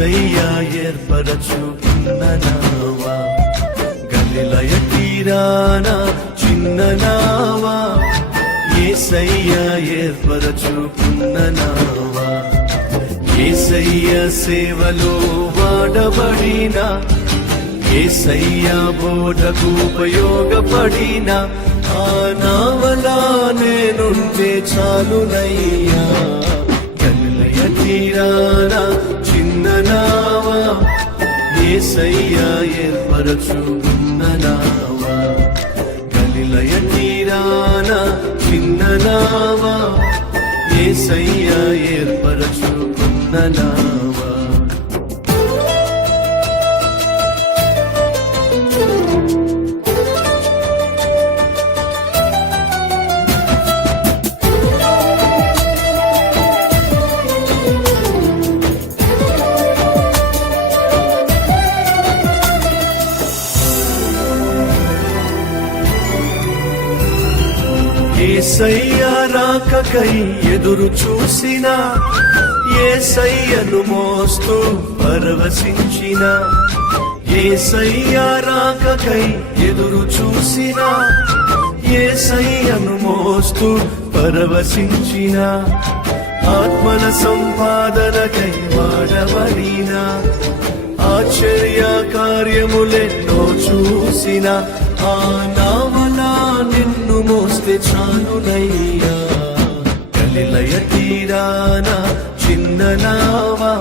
యేసయ్యా ఏర్పరచుకున్న నావా, గలిలయ తీరాన చిన్న నావా, యేసయ్యా ఏర్పరచుకున్న నావా, యేసయ్య సేవలో వాడబడిన, యేసయ్య బోధకు ఉపయోగపడిన ఆ నావలా నేనుంటే చాలునయ్యా. గలిలయ తీరాన చిన్న నావా, యేసయ్య ఏర్పరచుకున్న నావా, గలిలయ తీరాన చిన్న నావా, యేసయ్య ఏర్పరచుకున్న నావా. యేసయ్య రాకకై ఎదురు చూసిన, యేసయ్యను మోస్తూ పరవశించిన, యేసయ్య రాకకై ఎదురు చూసిన, యేసయ్యను మోస్తూ పరవశించిన, ఆత్మల సంపాదనకై వాడబడిన, ఆశ్చర్య కార్యములెన్నో చూసిన ఆ నావలా నిన్ను మోస్తే చాలునయ్యా. గలిలయ తీరాన చిన్న నావా,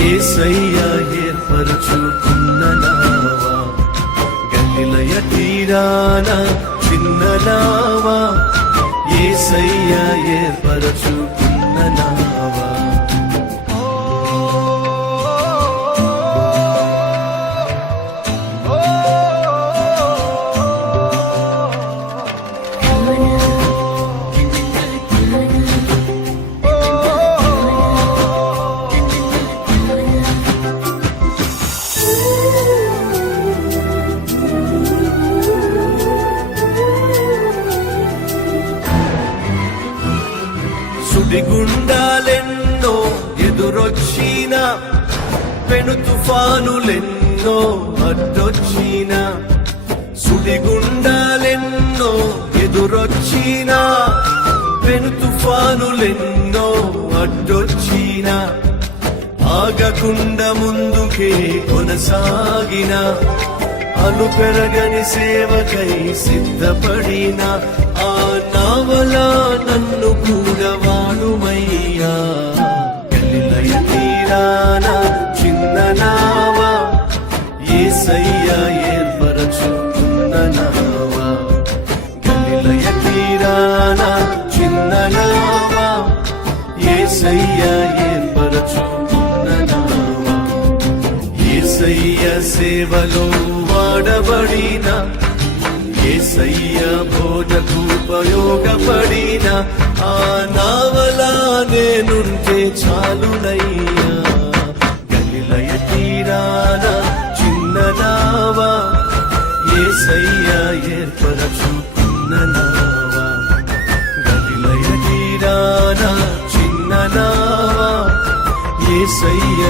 యేసయ్య ఏర్పరచుకున్న నావా, గలిలయ తీరాన చిన్న నావా, యేసయ్య ఏర్పరచుకున్న నావా. సుడిగుండాలెన్నో ఎదురొచ్చిన, పెను తుఫానులెన్నో అడ్డొచ్చిన, సుడిగుండాలెన్నో ఎదురొచ్చిన, పెను తుఫానులెన్నో అడ్డొచ్చిన, ఆగకుండా ముందుకే కొనసాగిన, అలు పెరగని సేవకై సిద్ధపడిన ఆ నావలా నన్ను కూడా వాడుమయ్యా. గలిలయ తీరాన చిన్న నావా, యేసయ్య ఏర్పరచుకున్న నావా, గలిలయ తీరాన చిన్న నావా, యేసయ్య ఏర్పరచుకున్న నావా, యేసయ్య సేవలో వాడబడిన, యేసయ్య బోధకు ఉపయోగపడిన ఆ నావలా నేనుంటే చాలునయ్యా. గలిలయ తీరాన చిన్న నావా, యేసయ్య ఏర్పరచుకున్న నావా, గలిలయ తీరాన చిన్న నావా, యేసయ్య